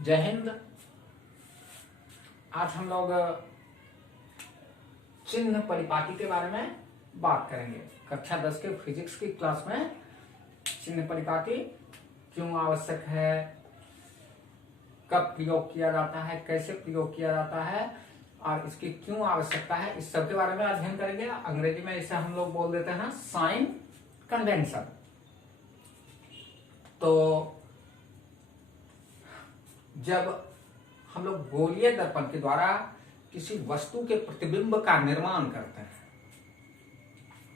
जय हिंद। आज हम लोग चिन्ह परिपाटी के बारे में बात करेंगे। कक्षा 10 के फिजिक्स की क्लास में चिन्ह परिपाटी क्यों आवश्यक है, कब प्रयोग किया जाता है, कैसे प्रयोग किया जाता है और इसकी क्यों आवश्यकता है, इस सब के बारे में अध्ययन करेंगे। अंग्रेजी में इसे हम लोग बोल देते हैं साइन कन्वेंशन। तो जब हम लोग गोलीय दर्पण के द्वारा किसी वस्तु के प्रतिबिंब का निर्माण करते हैं,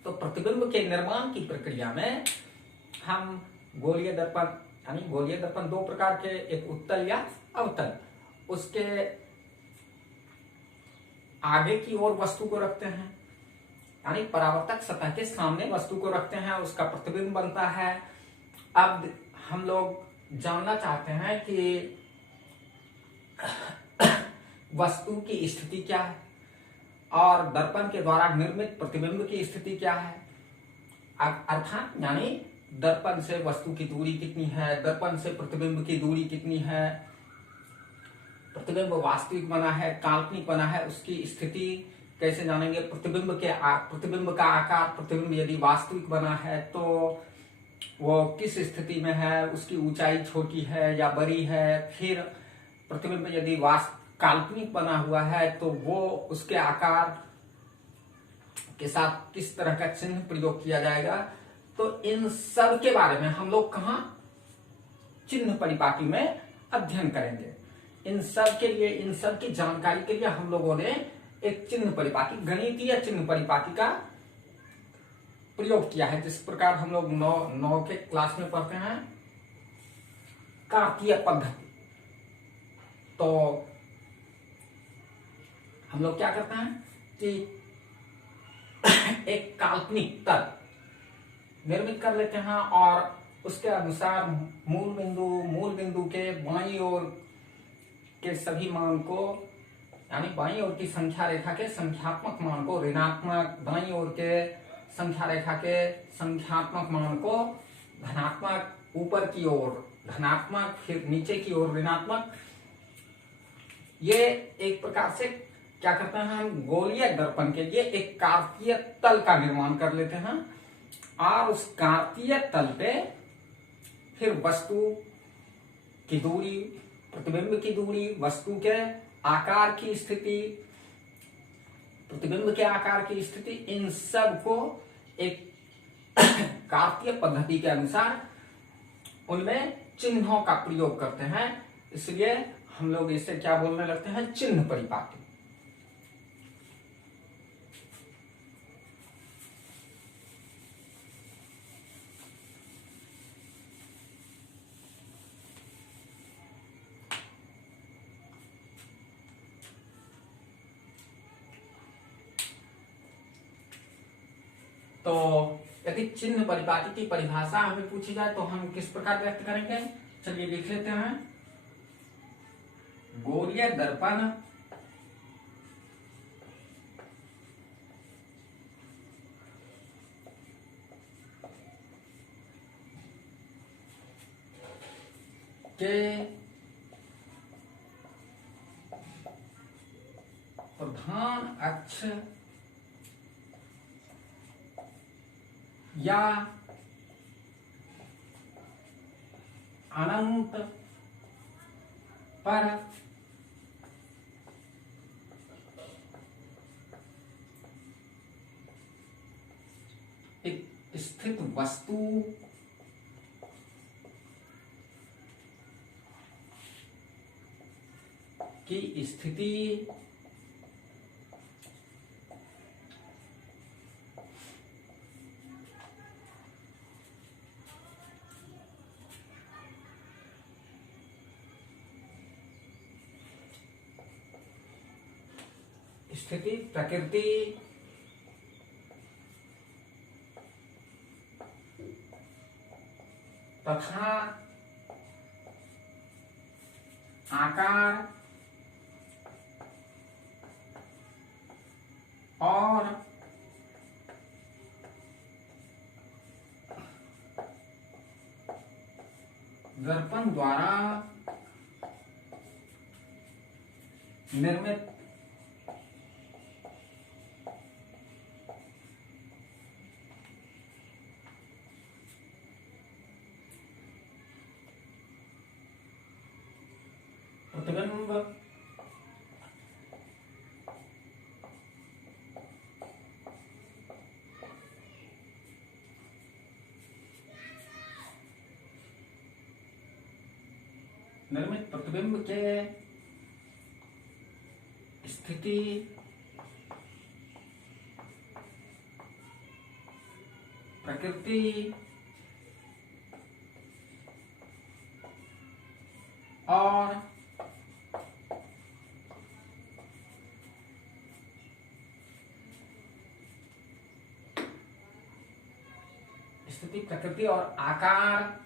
तो प्रतिबिंब के निर्माण की प्रक्रिया में हम गोलीय दर्पण यानी गोलीय दर्पण दो प्रकार के, एक उत्तल या अवतल, उसके आगे की ओर वस्तु को रखते हैं यानी परावर्तक सतह के सामने वस्तु को रखते हैं, उसका प्रतिबिंब बनता है। अब हम लोग जानना चाहते हैं कि वस्तु की स्थिति क्या है और दर्पण के द्वारा निर्मित प्रतिबिंब की स्थिति क्या है। अर्थात यानी दर्पण से वस्तु की दूरी कितनी है, दर्पण से प्रतिबिंब की दूरी कितनी है, प्रतिबिंब वास्तविक बना है, काल्पनिक बना है, उसकी स्थिति कैसे जानेंगे। प्रतिबिंब का आकार, प्रतिबिंब यदि वास्तविक बना है तो वो किस स्थिति में है, उसकी ऊंचाई छोटी है या बड़ी है। फिर प्रतिबिंब यदि काल्पनिक बना हुआ है तो वो उसके आकार के साथ किस तरह का चिन्ह प्रयोग किया जाएगा। तो इन सब के बारे में हम लोग कहाँ चिन्ह परिपाटी में अध्ययन करेंगे। इन सब के लिए, इन सब की जानकारी के लिए हम लोगों ने एक चिन्ह परिपाटी, गणितीय चिन्ह परिपाटी का प्रयोग किया है। जिस प्रकार हम लोग नौ के क्लास में पढ़ते हैं कार्तीय पद्धति, तो हम लोग क्या करते हैं कि एक काल्पनिक तल निर्मित कर लेते हैं और उसके अनुसार मूल बिंदु के बाईं ओर के सभी मान को, यानी बाईं ओर की संख्या रेखा के संख्यात्मक मान को ऋणात्मक, दाईं ओर के संख्या रेखा के संख्यात्मक मान को धनात्मक, ऊपर की ओर धनात्मक, फिर नीचे की ओर ऋणात्मक। ये एक प्रकार से क्या करते हैं, हम गोलीय दर्पण के लिए एक कार्तीय तल का निर्माण कर लेते हैं और उस कार्तीय तल पे फिर वस्तु की दूरी, प्रतिबिंब की दूरी, वस्तु के आकार की स्थिति, प्रतिबिंब के आकार की स्थिति, इन सब को एक कार्तीय पद्धति के अनुसार उनमें चिन्हों का प्रयोग करते हैं। इसलिए हम लोग इसे क्या बोलने लगते हैं, चिन्ह परिपाटी। तो यदि चिन्ह परिपाटी की परिभाषा हमें पूछी जाए तो हम किस प्रकार व्यक्त करेंगे, चलिए लिख लेते हैं। गोलीय दर्पण के प्रधान अक्ष या अनंत पर एक स्थित वस्तु की स्थिति प्रकृति तथा आकार और दर्पण द्वारा निर्मित प्रतिबिंब निर्मित प्रतिबिंब के स्थिति प्रकृति और स्थिति प्रकृति और आकार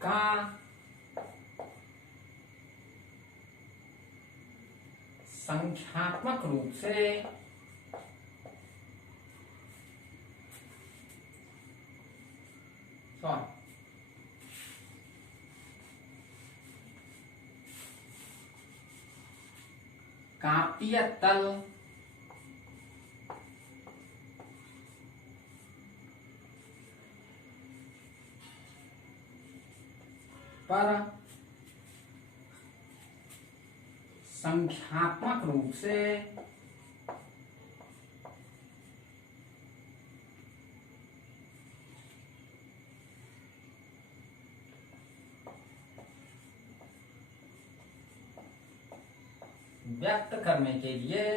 का संख्यात्मक रूप से कांपीय तल पर संख्यात्मक रूप से व्यक्त करने के लिए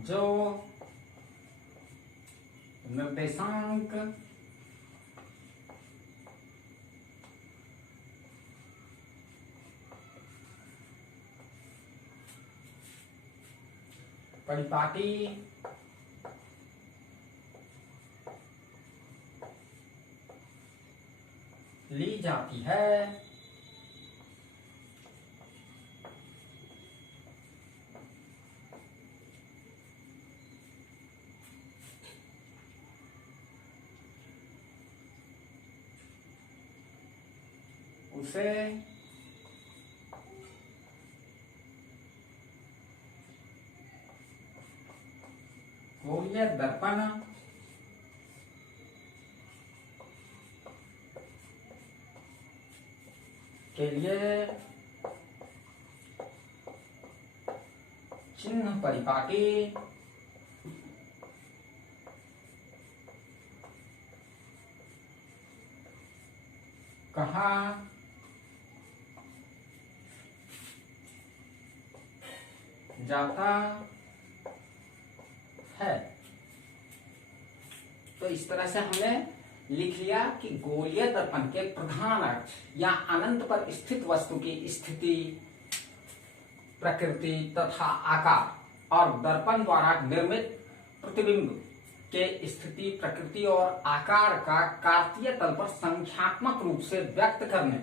जो निर्देशांक परिपाटी ली जाती है उसे गोलीय दर्पण के लिए चिन्ह परिपाटी कहा जाता है। तो इस तरह से हमने लिख लिया कि गोलीय दर्पण के प्रधान अर्थ या अनंत पर स्थित वस्तु की स्थिति प्रकृति तथा आकार और दर्पण द्वारा निर्मित प्रतिबिंब के स्थिति प्रकृति और आकार का कार्तीय तल पर संख्यात्मक रूप से व्यक्त करने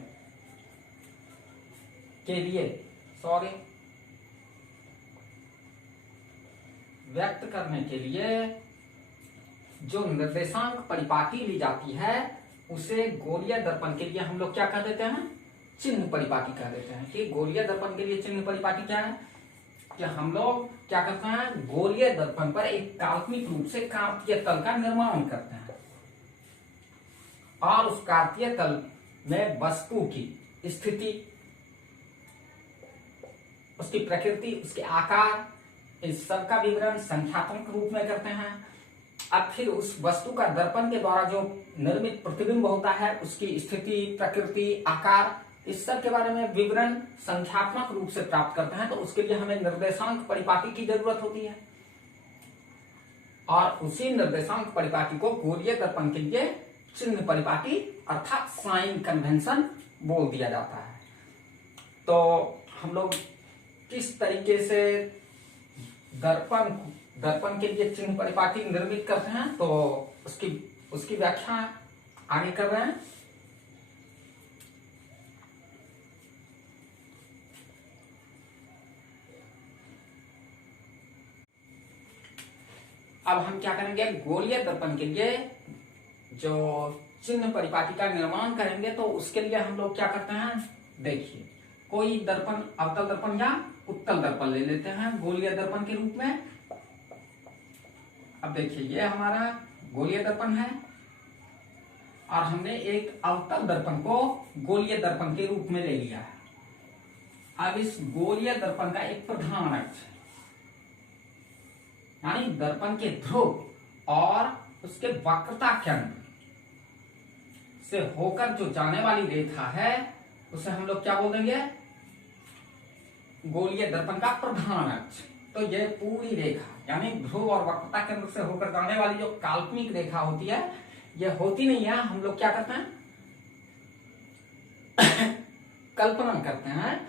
के लिए जो निर्देशांक परिपाटी ली जाती है उसे गोलीय दर्पण के लिए हम लोग क्या कह देते हैं, चिन्ह परिपाटी कह देते हैं। कि गोलीय दर्पण के लिए चिन्ह परिपाटी क्या है कि हम लोग क्या करते हैं, गोलीय दर्पण पर एक काल्पनिक रूप से कार्तीय तल का निर्माण करते हैं और उस कार्तीय तल में वस्तु की स्थिति, उसकी प्रकृति, उसके आकार, इस सब का विवरण संख्यात्मक रूप में करते हैं। अब फिर उस वस्तु का दर्पण के द्वारा जो निर्मित प्रतिबिंब होता है उसकी स्थिति प्रकृति आकार इस सब के बारे में विवरण संख्यात्मक रूप से प्राप्त करते हैं। तो उसके लिए हमें निर्देशांक परिपाटी की जरूरत होती है और उसी निर्देशांक परिपाटी को गोलीय दर्पण के लिए चिन्ह परिपाटी अर्थात साइन कन्वेंशन बोल दिया जाता है। तो हम लोग किस तरीके से दर्पण के लिए चिन्ह परिपाटी निर्मित करते हैं तो उसकी व्याख्या आगे कर रहे हैं। अब हम क्या करेंगे, गोलीय दर्पण के लिए जो चिन्ह परिपाटी का निर्माण करेंगे तो उसके लिए हम लोग क्या करते हैं, देखिए कोई दर्पण अवतल दर्पण या उत्तल दर्पण ले लेते हैं गोलीय दर्पण के रूप में। अब देखिए ये हमारा गोलीय दर्पण है और हमने एक अवतल दर्पण को गोलीय दर्पण के रूप में ले लिया है। अब इस गोलीय दर्पण का एक प्रधान अक्ष है, यानी दर्पण के ध्रुव और उसके वक्रता केंद्र से होकर जो जाने वाली रेखा है उसे हम लोग क्या बोल देंगे, गोलीय दर्पण का प्रधान अक्ष। तो ये पूरी रेखा यानी ध्रुव और वक्रता केंद्र से होकर जाने वाली जो काल्पनिक रेखा होती है, ये होती नहीं है, हम लोग क्या करते हैं कल्पना करते हैं,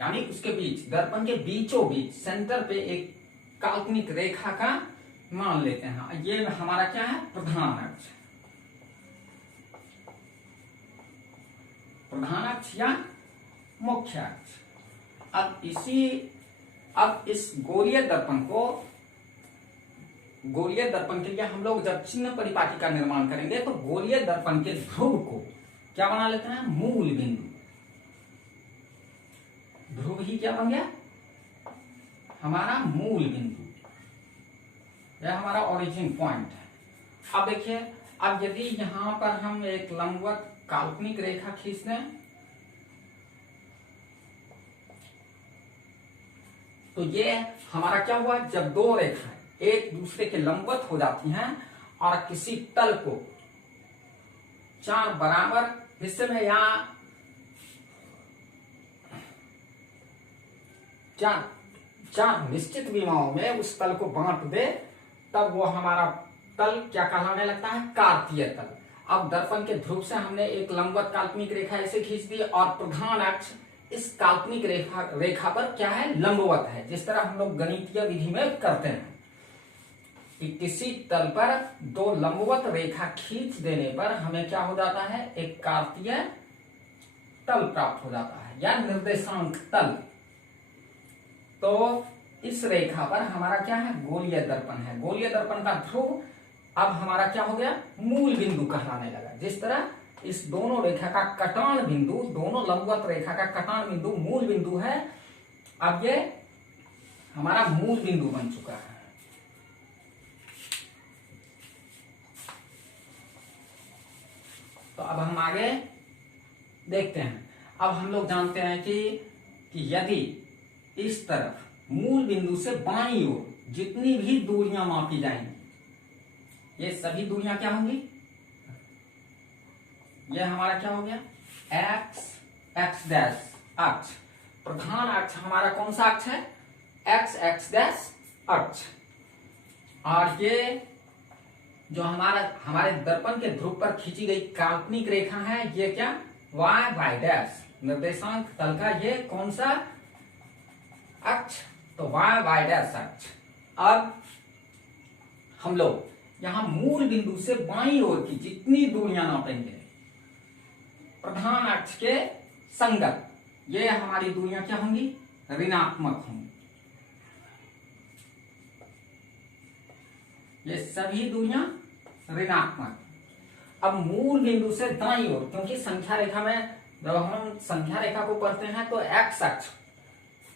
यानी उसके बीच दर्पण के बीचों बीच सेंटर पे एक काल्पनिक रेखा का मान लेते हैं। ये हमारा क्या है, प्रधान अक्ष, प्रधान अक्ष या मुख्य अक्ष। अब इस गोलीय दर्पण को, गोलीय दर्पण के लिए हम लोग जब चिन्ह परिपाटी का निर्माण करेंगे तो गोलीय दर्पण के ध्रुव को क्या बना लेते हैं, मूल बिंदु। ध्रुव ही क्या बन गया, हमारा मूल बिंदु, यह हमारा ओरिजिन पॉइंट है। अब देखिए, अब यदि यहां पर हम एक लंबवत काल्पनिक रेखा खींच दें तो ये हमारा क्या हुआ, जब दो रेखाएं एक दूसरे के लंबवत हो जाती हैं और किसी तल को चार बराबर हिस्से में या चार निश्चित विमाओं में उस तल को बांट दे, तब वो हमारा तल क्या कहलाने लगता है, कार्तीय तल। अब दर्पण के ध्रुव से हमने एक लंबवत काल्पनिक रेखा ऐसे खींच दी और प्रधान अक्ष इस काल्पनिक रेखा पर क्या है, लंबवत है, जिस तरह हम लोग गणितीय विधि में करते हैं कि किसी तल पर दो लंबवत रेखा खींच देने पर हमें क्या हो जाता है, एक कार्तीय तल प्राप्त हो जाता है या निर्देशांक तल। तो इस रेखा पर हमारा क्या है, गोलीय दर्पण है। गोलीय दर्पण का ध्रुव अब हमारा क्या हो गया, मूल बिंदु कहलाने लगा। जिस तरह इस दोनों रेखा का कटान बिंदु, दोनों लंबवत रेखा का कटान बिंदु मूल बिंदु है, अब ये हमारा मूल बिंदु बन चुका है। तो अब हम आगे देखते हैं। अब हम लोग जानते हैं कि यदि इस तरफ मूल बिंदु से बाईं ओर जितनी भी दूरियां मापी जाएंगी, ये सभी दूरियां क्या होंगी, ये हमारा क्या हो गया, एक्स डैश अक्ष। प्रधान अक्ष हमारा कौन सा अक्ष है, एक्स डैश अक्ष। और ये जो हमारे दर्पण के ध्रुव पर खींची गई काल्पनिक रेखा है, ये क्या, वाई डैश, निर्देशांक तल का ये कौन सा अक्ष, तो वाई डैश अक्ष। अब हम लोग यहां मूल बिंदु से बाईं ओर की जितनी दूरियां नापेंगे प्रधान अक्ष के संगत, ये हमारी दूरियां क्या होंगी, ऋणात्मक होंगी। ये सभी दूरियां ऋणात्मक। अब मूल बिंदु से दाईं ओर, क्योंकि संख्या रेखा में जब हम संख्या रेखा को पढ़ते हैं तो एक्स अक्ष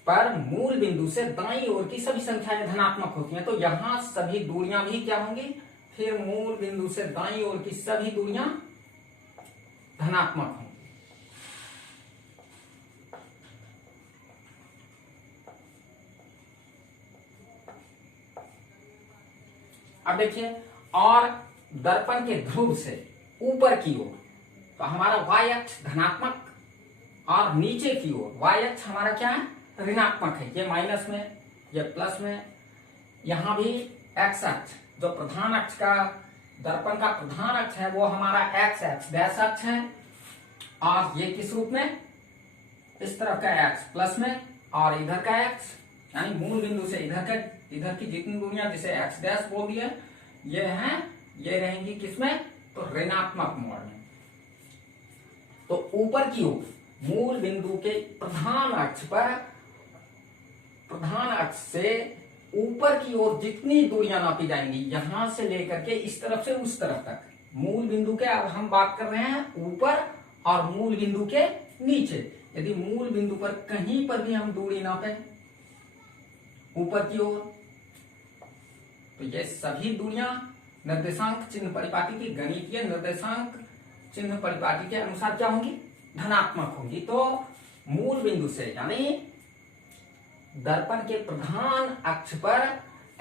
पर मूल बिंदु से दाईं ओर की सभी संख्याएं धनात्मक होती हैं, तो यहां सभी दूरियां भी क्या होंगी, फिर मूल बिंदु से दाईं ओर की सभी दूरियां धनात्मक होंगी। अब देखिए, और दर्पण के ध्रुव से ऊपर की ओर तो हमारा वाई अक्ष धनात्मक और नीचे की ओर वाई अक्ष हमारा क्या है, ऋणात्मक है। ये माइनस में, ये प्लस में। यहां भी एक्स अक्ष जो प्रधान अक्ष का, दर्पण का प्रधान अक्ष है, वो हमारा एक्स डैश अक्ष है। और ये किस रूप में, इस तरफ का एक्स प्लस में और इधर का एक्स, यानी मूल बिंदु से इधर की जितनी दूरियां जिसे एक्स डैश बोल दिया, ये हैं, ये रहेंगी किसमें, तो ऋणात्मक मोड में। तो ऊपर की ओर मूल बिंदु के प्रधान अक्ष पर, प्रधान अक्ष से ऊपर की ओर जितनी दूरियां नापी जाएंगी, यहां से लेकर के इस तरफ से उस तरफ तक, मूल बिंदु के, अब हम बात कर रहे हैं ऊपर और मूल बिंदु के नीचे। यदि मूल बिंदु पर कहीं पर भी हम दूरी नापे ऊपर की ओर, तो ये सभी दूरियां निर्देशांक चिन्ह परिपाटी की गणितीय निर्देशांक चिन्ह परिपाटी के अनुसार क्या होंगी? धनात्मक होंगी। तो मूल बिंदु से यानी दर्पण के प्रधान अक्ष पर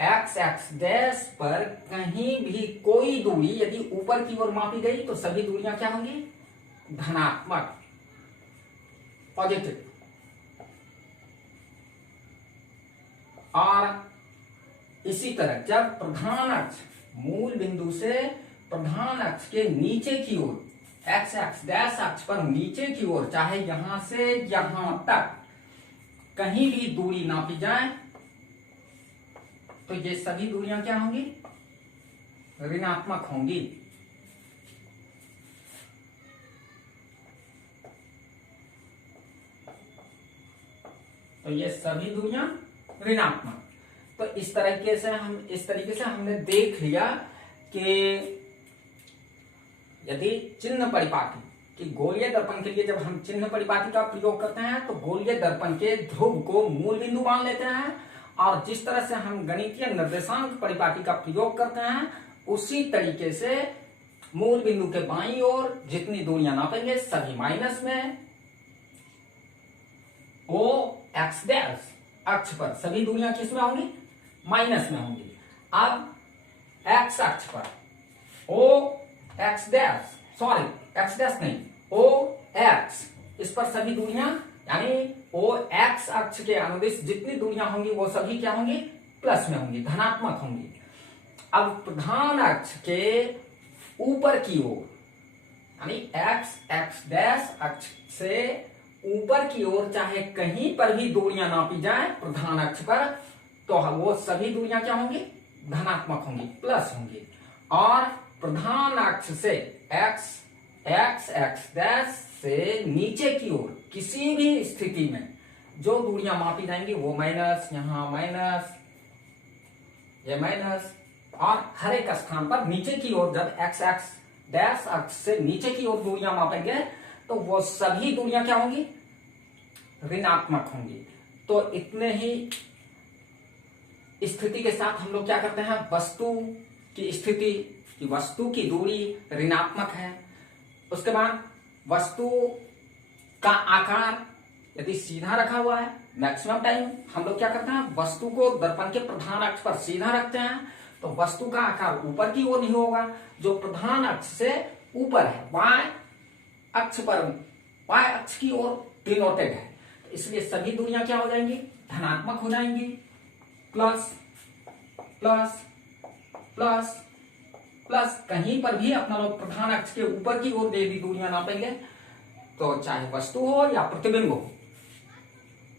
एक्स एक्स डैश पर कहीं भी कोई दूरी यदि ऊपर की ओर मापी गई तो सभी दूरियां क्या होंगी? धनात्मक, पॉजिटिव। और इसी तरह जब प्रधान अक्ष मूल बिंदु से प्रधान अक्ष के नीचे की ओर एक्स एक्स डैश अक्ष पर नीचे की ओर, चाहे यहां से यहां तक कहीं भी दूरी नापी जाए, तो ये सभी दूरियां क्या होंगी? ऋणात्मक होंगी। तो ये सभी दूरियां ऋणात्मक। तो इस तरीके से हमने देख लिया कि यदि चिन्ह परिपाटी कि गोलीय दर्पण के लिए जब हम चिन्ह परिपाटी का प्रयोग करते हैं तो गोलीय दर्पण के ध्रुव को मूल बिंदु मान लेते हैं, और जिस तरह से हम गणितीय निर्देशांक परिपाटी का प्रयोग करते हैं उसी तरीके से मूल बिंदु के बाईं ओर जितनी दूरियां नापेंगे सभी माइनस में, ओ एक्स डैश अक्ष पर सभी दूरियां किसमें होंगी? माइनस में होंगी। अब एक्स अक्ष पर O X dash, sorry X dash नहीं, ओ एक्स, इस पर सभी दूरियां यानी ओ एक्स अक्ष के अनुदिश जितनी दूरियां होंगी वो सभी क्या होंगी? प्लस में होंगी, धनात्मक होंगी। अब प्रधान अक्ष के ऊपर की ओर यानी एक्स एक्स डैश अक्ष से ऊपर की ओर चाहे कहीं पर भी दूरियां नापी जाए प्रधान अक्ष पर, तो वो सभी दूरियां क्या होंगी? धनात्मक होंगी, प्लस होंगी। और प्रधान अक्ष से एक्स एक्स एक्स डैश से नीचे की ओर किसी भी स्थिति में जो दूरियां मापी जाएंगी वो माइनस, यहां माइनस, ये माइनस, और हर एक स्थान पर नीचे की ओर जब एक्स एक्स डैश अक्ष से नीचे की ओर दूरियां मापेंगे तो वो सभी दूरियां क्या होंगी? ऋणात्मक होंगी। तो इतने ही स्थिति के साथ हम लोग क्या करते हैं? वस्तु की स्थिति कि वस्तु की दूरी ऋणात्मक है, उसके बाद वस्तु का आकार यदि सीधा रखा हुआ है, मैक्सिमम टाइम हम लोग क्या करते हैं? वस्तु को दर्पण के प्रधान अक्ष पर सीधा रखते हैं, तो वस्तु का आकार ऊपर की ओर नहीं होगा, जो प्रधान अक्ष से ऊपर है, वाय अक्ष पर, वाय अक्ष की ओर डिनोटेड है, तो इसलिए सभी दूरियां क्या हो जाएंगी? धनात्मक हो जाएंगी। प्लस प्लस प्लस प्लस, कहीं पर भी अपना लोग प्रधान अक्ष के ऊपर की ओर यदि दूरियां नापेंगे तो चाहे वस्तु हो या प्रतिबिंब हो,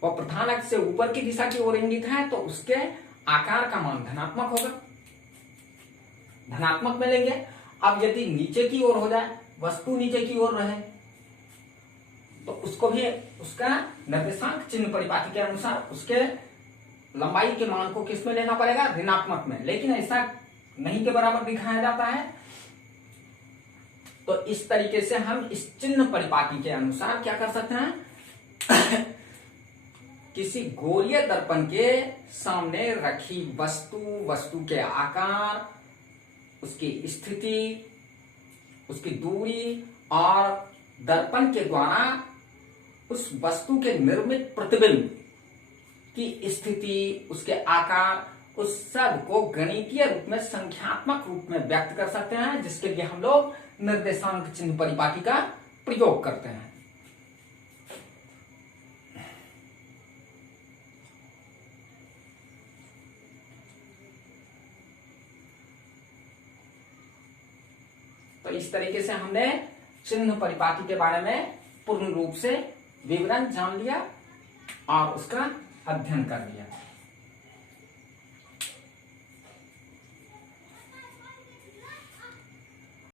वो प्रधान अक्ष से ऊपर की दिशा की ओर इंगित है तो उसके आकार का मान धनात्मक होगा, धनात्मक में लेंगे। अब यदि नीचे की ओर हो जाए, वस्तु नीचे की ओर रहे, तो उसको भी उसका निर्देशांक चिन्ह परिपाटी के अनुसार उसके लंबाई के मान को किस में लेना पड़ेगा? ऋणात्मक में। लेकिन ऐसा नहीं के बराबर दिखाया जाता है, तो इस तरीके से हम इस चिन्ह परिपाटी के अनुसार क्या कर सकते हैं? किसी गोलीय दर्पण के सामने रखी वस्तु, वस्तु के आकार, उसकी स्थिति, उसकी दूरी और दर्पण के द्वारा उस वस्तु के निर्मित प्रतिबिंब की स्थिति, उसके आकार, उस सब को गणितीय रूप में, संख्यात्मक रूप में व्यक्त कर सकते हैं, जिसके लिए हम लोग निर्देशांक चिन्ह परिपाटी का प्रयोग करते हैं। तो इस तरीके से हमने चिन्ह परिपाटी के बारे में पूर्ण रूप से विवरण जान लिया और उसका अध्ययन कर लिया।